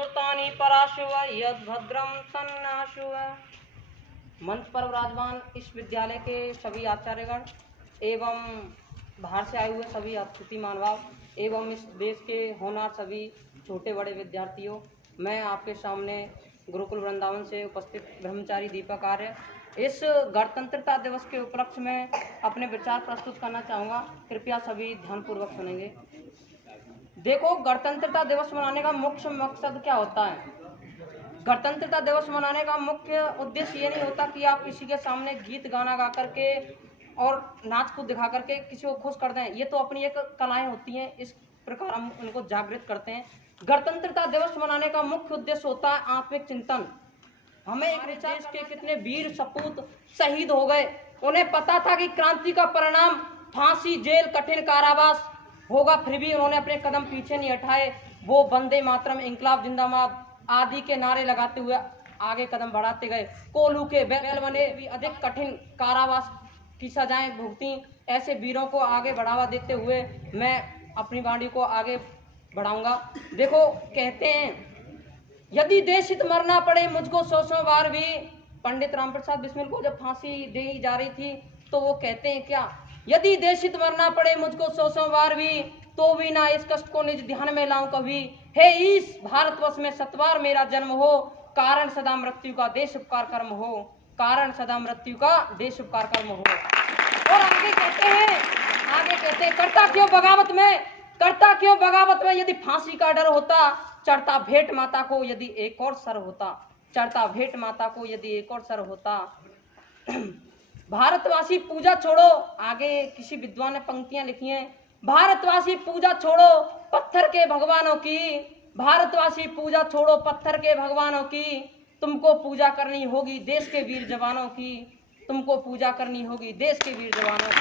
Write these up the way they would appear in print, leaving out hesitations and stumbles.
सुरतानि पराशुव यद्भद्रम तन्नाशुव। मंच पर विराजमान इस विद्यालय के सभी आचार्यगण एवं बाहर से आए हुए सभी अतिथि मानवाव एवं इस देश के होनहार सभी छोटे बड़े विद्यार्थियों, मैं आपके सामने गुरुकुल वृंदावन से उपस्थित ब्रह्मचारी दीपक आर्य इस गणतंत्रता दिवस के उपलक्ष्य में अपने विचार प्रस्तुत करना चाहूँगा। कृपया सभी ध्यानपूर्वक सुनेंगे। देखो, गणतंत्रता दिवस मनाने का मुख्य मकसद क्या होता है? गणतंत्रता दिवस मनाने का मुख्य उद्देश्य ये नहीं होता कि आप किसी के सामने गीत गाना गा करके और नाच कूद दिखा करके किसी को खुश कर दें। ये तो अपनी एक कलाएं होती हैं, इस प्रकार हम उनको जागृत करते हैं। गणतंत्रता दिवस मनाने का मुख्य उद्देश्य होता है आत्मिक चिंतन। हमें एक देश के कितने वीर सपूत शहीद हो गए, उन्हें पता था कि क्रांति का परिणाम फांसी, जेल, कठिन कारावास होगा, फिर भी उन्होंने अपने कदम पीछे नहीं हटाए। वो वंदे मातरम, इंकलाब जिंदाबाद आदि के नारे लगाते हुए आगे कदम बढ़ाते गए। कोल्हू के बैल बने भी अधिक कठिन कारावास की सजाएं भुगती। ऐसे वीरों को आगे बढ़ावा देते हुए मैं अपनी वाणी को आगे बढ़ाऊंगा। देखो, कहते हैं यदि देश हित मरना पड़े मुझको 100 बार भी। पंडित राम प्रसाद बिस्मिल को जब फांसी दी जा रही थी तो वो कहते हैं क्या, यदि देश हित मरना पड़े मुझको 100 बार भी, तो भी ना इस कष्ट को निज ध्यान में लाऊं कभी। हे इस भारतवर्ष में 7 बार मेरा जन्म हो, कारण सदा मृत्यु का देश उपकार कर्म हो, कारण सदा मृत्यु का देश उपकार कर्म हो। और आगे कहते हैं करता क्यों बगावत में, करता क्यों बगावत में, यदि फांसी का डर होता चढ़ता भेंट माता को यदि एक और सर होता, चढ़ता भेंट माता को यदि एक और सर होता। भारतवासी पूजा छोड़ो, आगे किसी विद्वान ने पंक्तियां लिखी हैं, भारतवासी पूजा छोड़ो पत्थर के भगवानों की, भारतवासी पूजा छोड़ो पत्थर के भगवानों की, तुमको पूजा करनी होगी देश के वीर जवानों की, तुमको पूजा करनी होगी देश के वीर जवानों की।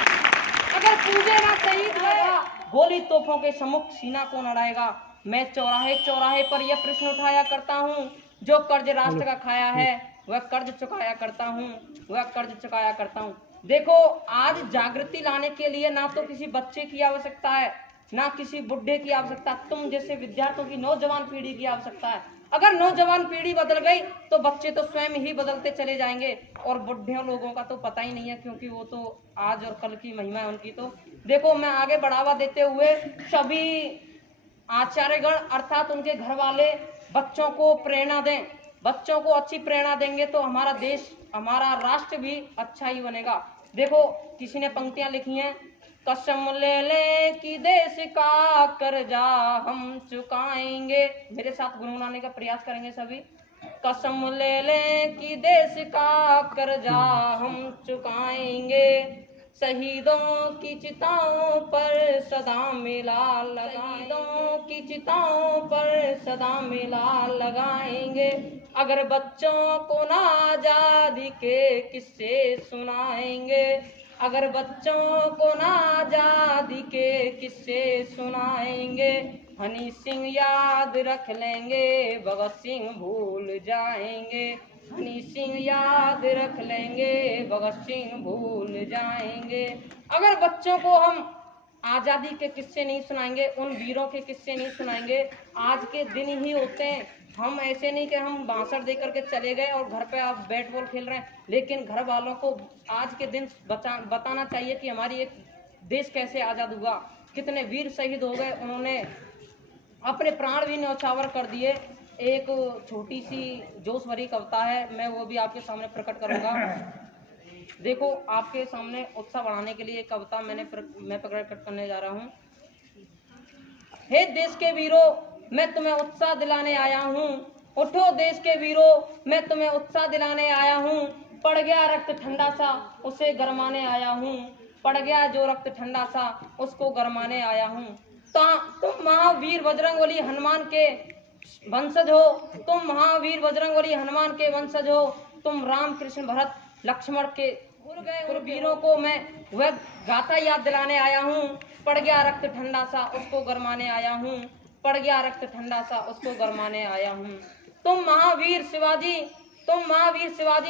अगर पूजे ना शहीद होगा, गोली तोपों के सम्मुख सीना कौन अड़ाएगा। मैं चौराहे चौराहे पर यह प्रश्न उठाया करता हूँ, जो कर्ज राष्ट्र का खाया है वह कर्ज चुकाया करता हूँ, वह कर्ज चुकाया करता हूँ। देखो, आज जागृति लाने के लिए ना तो किसी बच्चे की आवश्यकता है, ना किसी बुढ़े की आवश्यकता, तुम जैसे विद्यार्थियों की नौजवान पीढ़ी की आवश्यकता है। अगर नौजवान पीढ़ी बदल गई तो बच्चे तो स्वयं ही बदलते चले जाएंगे, और बुढ़े लोगों का तो पता ही नहीं है, क्योंकि वो तो आज और कल की महिमा है उनकी। तो देखो, मैं आगे बढ़ावा देते हुए सभी आचार्यगण अर्थात उनके घर वाले बच्चों को प्रेरणा दें। बच्चों को अच्छी प्रेरणा देंगे तो हमारा देश, हमारा राष्ट्र भी अच्छा ही बनेगा। देखो, किसी ने पंक्तियां लिखी हैं, कसम ले ले कि देश का कर्जा हम चुकाएंगे। मेरे साथ गुनगुनाने का प्रयास करेंगे सभी। कसम ले ले कि देश का कर्जा हम चुकाएंगे, शहीदों की चिताओं पर सदा मिला लगाएंगे, शहीदों की चिताओं पर सदा मिला लगाएंगे। अगर बच्चों को ना आजादी के किस्से सुनाएंगे, अगर बच्चों को ना आजादी के किस्से सुनाएंगे, हनी सिंह याद रख लेंगे, भगत सिंह भूल जाएंगे, हनी सिंह याद रख लेंगे, भगत सिंह भूल जाएंगे। अगर बच्चों को हम आजादी के किस्से नहीं सुनाएंगे, उन वीरों के किस्से नहीं सुनाएंगे, आज के दिन ही होते हैं। हम ऐसे नहीं कि हम भाषण दे करके चले गए और घर पे आप बैट बॉल खेल रहे हैं, लेकिन घर वालों को आज के दिन बताना चाहिए कि हमारी एक देश कैसे आज़ाद हुआ, कितने वीर शहीद हो गए, उन्होंने अपने प्राण भी न्यौछावर कर दिए। एक छोटी सी जोश भरी कविता है, मैं वो भी आपके सामने प्रकट करूंगा। देखो, आपके सामने उत्साह बढ़ाने के लिए कविता मैं प्रकट करने जा रहा हूँ। हे देश के वीरों, मैं तुम्हें उत्साह दिलाने आया हूँ, उठो देश के वीरों, मैं तुम्हें उत्साह दिलाने आया हूँ। पड़ गया रक्त ठंडा सा उसे गरमाने आया हूँ, पड़ गया जो रक्त ठंडा सा उसको गरमाने आया हूँ। तुम महावीर बजरंगबली हनुमान के वंशज हो, तुम महावीर बजरंगबली हनुमान के वंशज हो, तुम राम कृष्ण भरत लक्ष्मण के वीरों को मैं वह गाथा याद दिलाने आया हूँ। पड़ गया रक्त ठंडा सा उसको गरमाने आया हूँ, पड़ गया रक्त ठंडा सा उसको गरमाने आया हूँ। तुम महावीर शिवाजी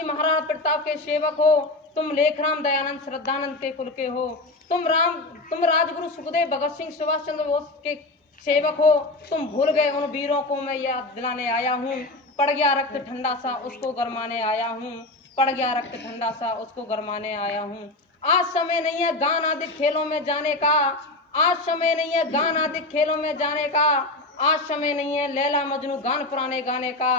महाराणा प्रताप के सेवक हो, तुम लेखराम दयानंद श्रद्धानंद के कुल के हो, तुम राजगुरु सुखदेव भगत सिंह सुभाष चंद्र बोस के सेवक हो, तुम भूल गए उन वीरों को मैं याद दिलाने आया हूँ। पड़ गया रक्त ठंडा सा उसको गरमाने आया हूँ। पड़ गया रक्त ठंडा सा उसको गरमाने आया हूँ। आज समय नहीं है गान आदि खेलों में जाने का। आज समय नहीं है गान आदि खेलों में जाने का। आज समय नहीं है लैला मजनू गान पुराने गाने का।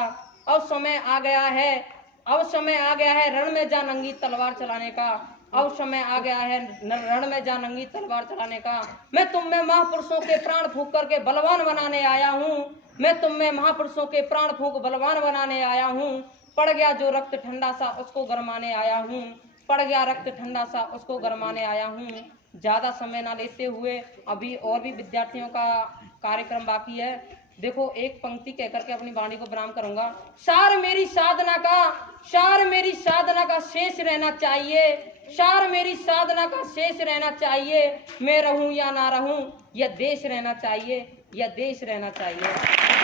अब समय आ गया है, अब समय आ गया है रण में जा नंगी तलवार चलाने का। अब समय आ गया है रण में जा नंगी तलवार चलाने का। मैं तुम में महापुरुषों के प्राण फूंक करके बलवान बनाने आया हूँ। मैं तुम में महापुरुषों के प्राण फूंक बलवान बनाने आया हूँ। पड़ गया जो रक्त ठंडा सा उसको गरमाने आया हूँ। पड़ गया रक्त ठंडा सा उसको गरमाने आया हूँ। ज्यादा समय ना लेते हुए अभी और भी विद्यार्थियों का कार्यक्रम बाकी है। देखो एक पंक्ति कह करके अपनी वाणी को विराम करूंगा। सार मेरी साधना का, सार मेरी साधना का शेष रहना चाहिए। सार मेरी साधना का शेष रहना चाहिए। मैं रहूं या ना रहूं, यह देश रहना चाहिए, यह देश रहना चाहिए।